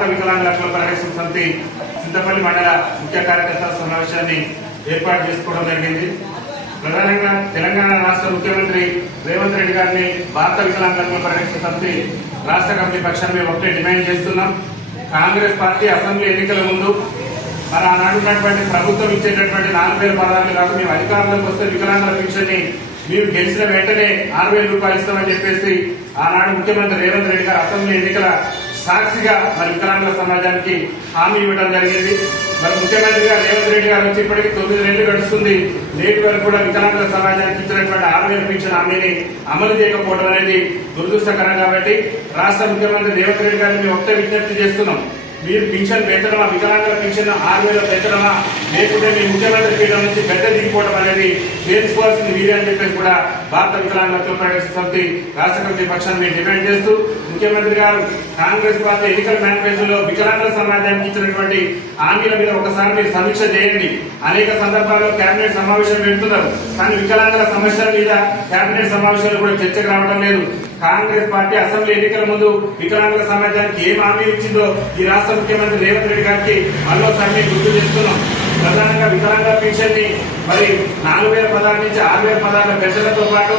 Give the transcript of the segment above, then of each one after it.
భారత వికలాంగుల హక్కుల పరిరక్షణ సమితి చింతపల్లి మండల ముఖ్య కార్యకర్తల సమావేశాన్ని ఏర్పాటు చేసుకోవడం జరిగింది. ప్రధానంగా తెలంగాణ రాష్ట్ర ముఖ్యమంత్రి రేవంత్ రెడ్డి గారిని భారత వికలాంగుల హక్కుల పరిరక్షణ సమితి రాష్ట్ర కమిటీ పక్షాన్ని మేము ఒకటే డిమాండ్ చేస్తున్నాం. కాంగ్రెస్ పార్టీ అసెంబ్లీ ఎన్నికల ముందు మరి ఆనాడున్నటువంటి ప్రభుత్వం ఇచ్చేటటువంటి 4,000 పదాలు కాదు, మేము అధికారంలోకి వస్తే వికలాంగుల పెన్షన్ ని మేము గెలిచిన వెంటనే 6,000 రూపాయలు ఇస్తామని చెప్పేసి ఆనాడు ముఖ్యమంత్రి రేవంత్ రెడ్డి గారు అసెంబ్లీ ఎన్నికల సాక్షిగా మరి వికలాంగుల సమాజానికి హామీ ఇవ్వడం జరిగింది. మరి ముఖ్యమంత్రి గారు రేవంత్ రెడ్డి గారు వచ్చి ఇప్పటికీ 9 నెలలు గడుస్తుంది. నేటి వరకు కూడా వికలాంగుల సమాజానికి ఇచ్చినటువంటి 6,000 పెన్షన్ హామీని అమలు చేయకపోవడం అనేది దురదృష్టకరం. కాబట్టి రాష్ట్ర ముఖ్యమంత్రి రేవంత్ రెడ్డి గారిని మేము ఒకటే విజ్ఞప్తి చేస్తున్నాం. మీరు పెన్షన్ పెంచడమా, వికలాంగుల పెన్షన్ 6,000 పెంచడమా, లేకుంటే మీ ముఖ్యమంత్రి పీఠం నుంచి గడ్డ దిగిపోవడం అనేది తెలుసుకోవాల్సింది మీరే అని చెప్పేసి కూడా భారత వికలాంగుల హక్కుల పరిరక్షణ సమితి రాష్ట్ర కమిటీ పక్షాన్ని డిమాండ్ చేస్తూ, ముఖ్యమంత్రి గారు కాంగ్రెస్ పార్టీ ఎన్నికల మేనిఫెస్టోలో వికలాంగుల సమాజానికి ఇచ్చినటువంటి హామీల మీద ఒకసారి మీరు సమీక్ష చేయండి. అనేక సందర్భాల్లో కేబినెట్ సమావేశం పెడుతున్నారు, కానీ వికలాంగుల సమస్యల మీద కేబినెట్ సమావేశాలు కూడా చర్చకు రావడం లేదు. కాంగ్రెస్ పార్టీ అసెంబ్లీ ఎన్నికల ముందు వికలాంగుల సమాజానికి ఏం హామీ ఇచ్చిందో ఈ రాష్ట్ర ముఖ్యమంత్రి రేవంత్ రెడ్డి గారికి మరోసారి గుర్తు చేస్తున్నాం. ప్రధానంగా వికలాంగుల పెన్షన్ ని మరి 4,000 పదాల నుంచి 6,000 పదాల పెంచడంతో పాటు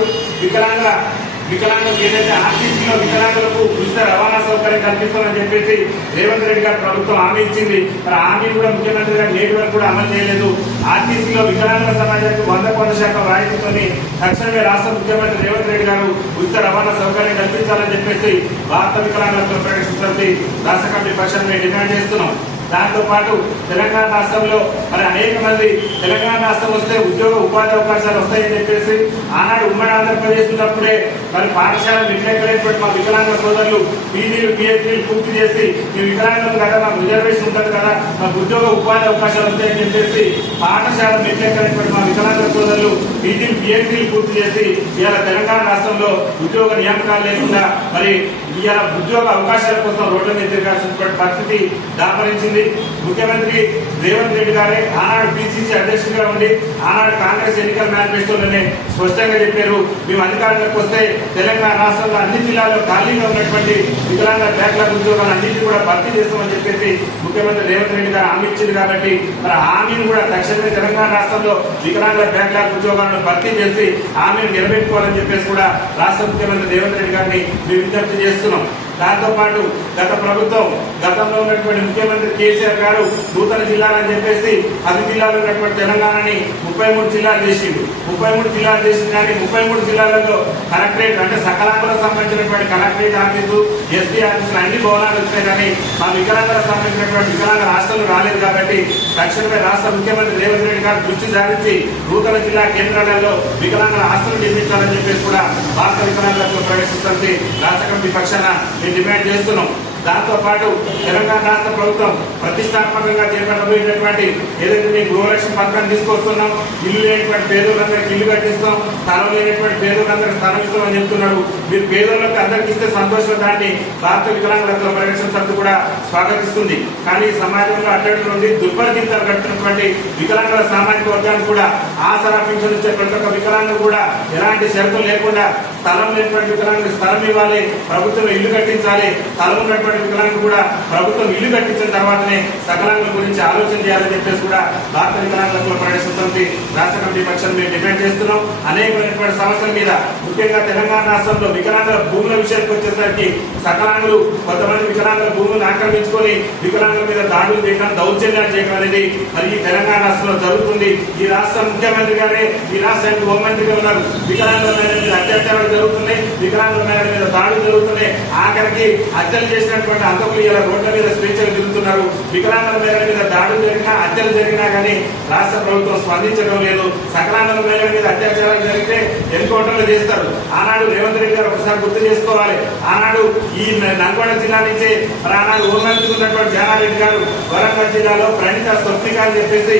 వికలాంగులకు ఏదైతే ఆర్టీసీలో వికలాంగులకు ఉచిత రవాణా సౌకర్యం కల్పిస్తామని చెప్పేసి రేవంత్ రెడ్డి గారు ప్రభుత్వం హామీ ఇచ్చింది. మరి హామీ కూడా ముఖ్యమంత్రి గారు నేటి వరకు కూడా అమలు చేయలేదు. ఆర్టీసీలో వికలాంగుల సమాజానికి 100% రాయితీతోని తక్షణమే రాష్ట్ర ముఖ్యమంత్రి రేవంత్ రెడ్డి గారు ఉచిత రవాణా సౌకర్యం కల్పించాలని చెప్పేసి భారత వికలాంగుల హక్కుల పరిరక్షణ సమితి రాష్ట్ర కమిటీ పక్షాన్ని డిమాండ్ చేస్తున్నాం. దాంతో పాటు తెలంగాణ రాష్ట్రంలో మరి అనేక మంది తెలంగాణ రాష్ట్రం వస్తే ఉద్యోగ ఉపాధి అవకాశాలు వస్తాయని చెప్పేసి ఆనాడు ఉమ్మడి ఆంధ్రప్రదేశ్ ఉన్నప్పుడే మరి పాఠశాల నిర్ణయించినటువంటి మా వికలాంగ సోదరులు పీజీలు పిహెచ్డీలు పూర్తి చేసి మీ వికలాంగులు కదా, మాకు రిజర్వేషన్ ఉంటుంది కదా, మాకు ఉద్యోగ ఉపాధి అవకాశాలు వస్తాయని చెప్పేసి పాఠశాల నిర్ణయించినటువంటి మా వికలాంగ సోదరులు పీజీలు పిహెచ్డీలు పూర్తి చేసి ఇవాళ తెలంగాణ రాష్ట్రంలో ఉద్యోగ నియామకాలు లేకుండా మరి ఇవాళ ఉద్యోగ అవకాశాల కోసం రోడ్ల మీద తిరగాల్సినటువంటి పరిస్థితి దాపరించింది. ముఖ్యమంత్రి రేవంత్ రెడ్డి గారే ఆనాడు పిసిసి అధ్యక్షుడిగా ఉండి ఆనాడు కాంగ్రెస్ ఎన్నికల మేనిఫెస్టోలోనే స్పష్టంగా చెప్పారు, మేము అధికారంలోకి వస్తే తెలంగాణ రాష్ట్రంలో అన్ని జిల్లాల్లో ఖాళీగా ఉన్నటువంటి వికలాంగ బ్యాక్లాగ్ ఉద్యోగాలు అన్నింటినీ కూడా భర్తీ చేస్తామని చెప్పేసి ముఖ్యమంత్రి రేవంత్ రెడ్డి గారు హామీ ఇచ్చింది. కాబట్టి మరి హామీని కూడా తక్షణమే తెలంగాణ రాష్ట్రంలో వికలాంగ బ్యాక్లాగ్ ఉద్యోగాలను భర్తీ చేసి హామీని నిలబెట్టుకోవాలని చెప్పేసి కూడా రాష్ట్ర ముఖ్యమంత్రి రేవంత్ రెడ్డి గారిని మేము విజ్ఞప్తి చేస్తున్నాం. దాంతో పాటు గత ప్రభుత్వం గతంలో ఉన్నటువంటి ముఖ్యమంత్రి కేసీఆర్ గారు నూతన జిల్లాలని చెప్పేసి 10 జిల్లాలు ఉన్నటువంటి తెలంగాణని 33 జిల్లాలు చేసిండు. 33 జిల్లాలు చేసింది కానీ 33 జిల్లాలలో కలెక్టరేట్ అంటే సకలాంగులకు సంబంధించినటువంటి కలెక్టరేట్ ఆఫీసు, ఎస్పీ ఆఫీసులు అన్ని భవనాలు వచ్చినాయి కానీ మా వికలాంగులకు సంబంధించినటువంటి వికలాంగ హాస్టల్ రాలేదు. కాబట్టి తక్షణమే రాష్ట్ర ముఖ్యమంత్రి రేవంత్ రెడ్డి గారు దృష్టి సారించి నూతన జిల్లా కేంద్రాలలో వికలాంగుల హాస్టల్ నిర్మించాలని చెప్పేసి కూడా భారత వికలాంగుల హక్కుల పరిరక్షణ సమితి రాష్ట్ర కమిటీ పక్షాన డిమాండ్ చేస్తున్నాం. దాంతో పాటు తెలంగాణ రాష్ట్ర ప్రభుత్వం ప్రతిష్టాత్మకంగా చేపట్టబోయేటటువంటి ఏదైతే మేము గృహలక్ష్మి పథకాన్ని తీసుకొస్తున్నాం, ఇల్లు లేనటువంటి పేదోళ్ళందరికీ ఇల్లు కట్టిస్తాం, స్థలం లేనటువంటి పేదోళ్ళందరికీ స్థలం ఇస్తామని చెప్తున్నాడు. మీరు పేదోళ్ళకి అందరికీ ఇస్తే సంతోషం, దాన్ని భారత వికలాంగుల హక్కుల పరిరక్షణ సమితి కూడా స్వాగతిస్తుంది. కానీ సమాజంలో అట్టడి నుండి దుర్భరగింతలు కట్టినటువంటి వికలాంగుల సామాజిక వర్గానికి కూడా ఆసరా పింఛన్ ఇచ్చే ప్రతి ఒక్క వికలాంగులు కూడా ఎలాంటి షరతులు లేకుండా స్థలం లేనటువంటి వికలాంగులకు స్థలం ఇవ్వాలి, ప్రభుత్వం ఇల్లు కట్టించాలి, స్థలం ఉన్నటువంటి వికలాంగులు కూడా ప్రభుత్వం ఇల్లు కట్టించిన తర్వాతనే సకలాంగుల గురించి ఆలోచన చేయాలని చెప్పేసి కూడా భారత వికలాంగుల హక్కుల పరిరక్షణ సమితి రాష్ట్ర కమిటీ పక్షాన్ని మేము డిమాండ్ చేస్తున్నాం. అనేకమైనటువంటి సమస్యల మీద ముఖ్యంగా తెలంగాణ రాష్ట్రంలో వికలాంగుల భూముల విషయానికి వచ్చేసరికి సకలాంగులు కొంతమంది వికలాంగుల భూములను ఆక్రమించుకొని వికలాంగుల మీద దాడులు చేయడం, దౌర్జన్యాలు చేయడం అనేది మరి ఈ తెలంగాణ రాష్ట్రంలో జరుగుతుంది. ఈ రాష్ట్ర ముఖ్యమంత్రి గారే ఈ రాష్ట్రానికి హోంమంత్రిగా ఉన్నారు. వికలాంగుల మీద అత్యాచారాలు జరుగుతున్నాయి, వికలాంగుల మీద దాడులు జరుగుతున్నాయి, ఆఖరికి హత్యలు చేసినటువంటి అంతకులు ఇలా రోడ్ల మీద స్వేచ్ఛలు తిరుగుతున్నారు. వికలాంగుల మీద దాడులు జరిగినా హత్యలు జరిగినా కానీ రాష్ట్ర ప్రభుత్వం స్పందించడం లేదు. సకలాంగుల మీద అత్యాచారాలు జరిగితే ఎన్కౌంటర్లు చేస్తారు. ఆనాడు రేవంత్ రెడ్డి గారు ఒకసారి గుర్తు చేసుకోవాలి, ఆనాడు ఈ నల్గొండ జిల్లా నుంచే ఆనాడు హోంమంత్రి ఉన్నటువంటి జానారెడ్డి గారు వరంగల్ జిల్లాలో ప్రణిత స్వప్నిక అని చెప్పేసి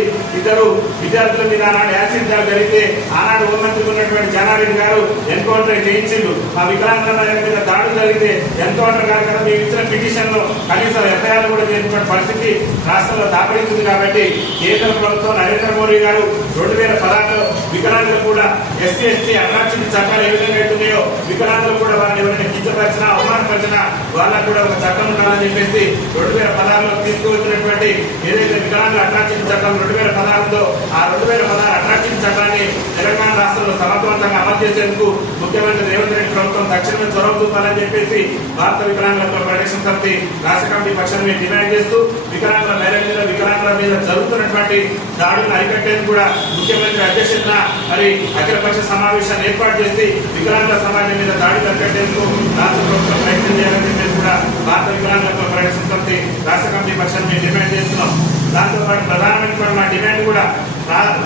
2 విద్యార్థుల మీద ఆనాడు యాసిడ్ దాడి జరిగితే ఆనాడు హోంమంత్రి ఉన్నటువంటి జానారెడ్డి గారు ఎన్కౌంటర్ చేయించిండు. ఆ వికలాంగుల మీద దాడులు జరిగితే ఎన్కౌంటర్ కాదు కదా, మేము ఇచ్చిన పిటిషన్ లో కనీసం ఎఫ్ఐఆర్ కూడా చేసినటువంటి పరిస్థితి రాష్ట్రంలో దాపరించింది. కాబట్టి కేంద్ర ప్రభుత్వం నరేంద్ర మోడీ గారు 2016లో వికలాంగులు కూడా ఎస్సీ ఎస్టీ అనార్చిత చట్టాలు ఏ విధంగా అవుతున్నాయో వికలాంగులు కూడా వారిని ఎవరైనా కించపరిచినా అవమానపరిచినా వాళ్ళకు కూడా ఒక చట్టం ఉండాలని చెప్పేసి 2016లో తీసుకువచ్చినటువంటి ఏదైతే వికలాంగుల అట్రాక్షన్ చట్టం 2016 ఆ 2016 అట్రాక్షన్ చట్టాన్ని తెలంగాణ రాష్ట్రంలో సమర్థవంతంగా అమలు చేసేందుకు ముఖ్యమంత్రి రేవంత్ రెడ్డి ప్రభుత్వం తక్షణమే చొరవ చూపాలని చెప్పేసి భారత వికలాంగుల హక్కుల పరిరక్షణ సమితి రాష్ట్ర కమిటీ పక్షాన్ని డిమాండ్ చేస్తూ వికలాంగుల మ్యారేజ్లో వికలాంగుల మీద జరుగుతున్నటువంటి దాడులను అరికట్టేందుకు కూడా ముఖ్యమంత్రి అధ్యక్షతన మరి అఖిలపక్ష సమావేశాన్ని ఏర్పాటు చేసి వికలాంగుల సమాజం మీద దాడులు అరికట్టేందుకు రాష్ట్ర ప్రభుత్వం ప్రయత్నం చేయాలని చెప్పేసి కూడా భారత వికలాంగుల హక్కుల పరిరక్షణ సమితి రాష్ట్ర కమిటీ పక్షాన్ని డిమాండ్ చేస్తున్నాం. దాంతో పాటు ప్రధానమైనటువంటి మా డిమాండ్ కూడా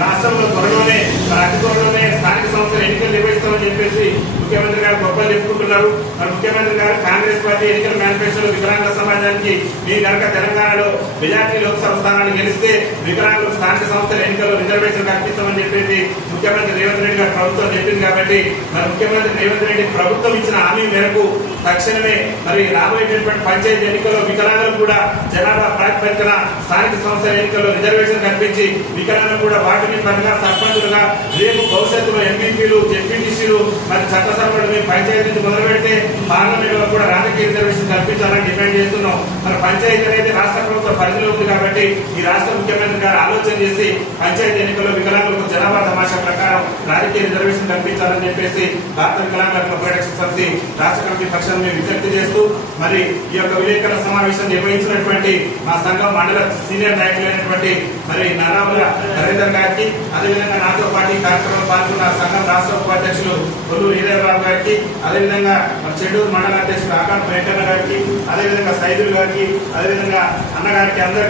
రాష్ట్రంలో త్వరలోనే అతి త్వరలోనే స్థానిక సంస్థల ఎన్నికలు నిర్వహిస్తామని చెప్పేసి ముఖ్యమంత్రి గారు గొప్పలు చెప్పుకుంటున్నారు. మరి ముఖ్యమంత్రి గారు కాంగ్రెస్ పార్టీ ఎన్నికల మేనిఫెస్టోలో వికలాంగ సమాజానికి మీ కనుక తెలంగాణలో మెజార్టీ లోక్సభ స్థానాన్ని గెలిస్తే వికలాంగులకు స్థానిక సంస్థల ఎన్నికల్లో రిజర్వేషన్ కల్పిస్తామని చెప్పేసి ముఖ్యమంత్రి రేవంత్ రెడ్డి గారు ప్రభుత్వం చెప్పింది. కాబట్టి మరి ముఖ్యమంత్రి రేవంత్ రెడ్డి ప్రభుత్వం ఇచ్చిన హామీ మేరకు తక్షణమే మరి రాబోయేటటువంటి పంచాయతీ ఎన్నికల్లో వికలాంగులకు కూడా జనాభా ప్రాతిపదికన స్థానిక సంస్థల ఎన్నికల్లో రిజర్వేషన్ కల్పించి వికలాంగులు కూడా వార్డు మెంబర్లుగా సర్పంచులుగా రేపు భవిష్యత్తులో ఎంపీపీలు జెడ్పీటీసీలు మరి చట్టసభలు మేము పంచాయతీ నుంచి మొదలు పెడితే పార్లమెంట్ లో కూడా రాజకీయ రిజర్వేషన్ కల్పించాలని డిమాండ్ చేస్తున్నాం. మరి పంచాయతీ అనేది రాష్ట్ర ప్రభుత్వ పరిధిలో ఉంది కాబట్టి ఈ రాష్ట్ర ముఖ్యమంత్రి గారు ఆలోచన చేసి పంచాయతీ ఎన్నికల్లో వికలాంగులకు జనాభా తమాషా ప్రకారం రాజకీయ రిజర్వేషన్ కల్పించాలని చెప్పేసి భారత వికలాంగుల హక్కుల పరిరక్షణ సమితి రాష్ట్ర కమిటీ పక్షాన్ని మేము విజ్ఞప్తి చేస్తూ మరి ఈ యొక్క విలేకరుల సమావేశం నిర్వహించినటువంటి మా సంఘం మండల సీనియర్ నాయకులైనటువంటి మరి నరాముల నరేందర్ గారికి, అదేవిధంగా నాతో పాటు కార్యక్రమంలో పాల్గొన్న సంఘం రాష్ట్ర ఉపాధ్యక్షులు కొల్లు ఈరబాబు గారికి, అదేవిధంగా చెడూరు మండల అధ్యక్షులు ఆకాంత్ వెంకన్న గారికి, అదేవిధంగా సైదుల్ గారికి, అదేవిధంగా అన్నగారికి అందరికీ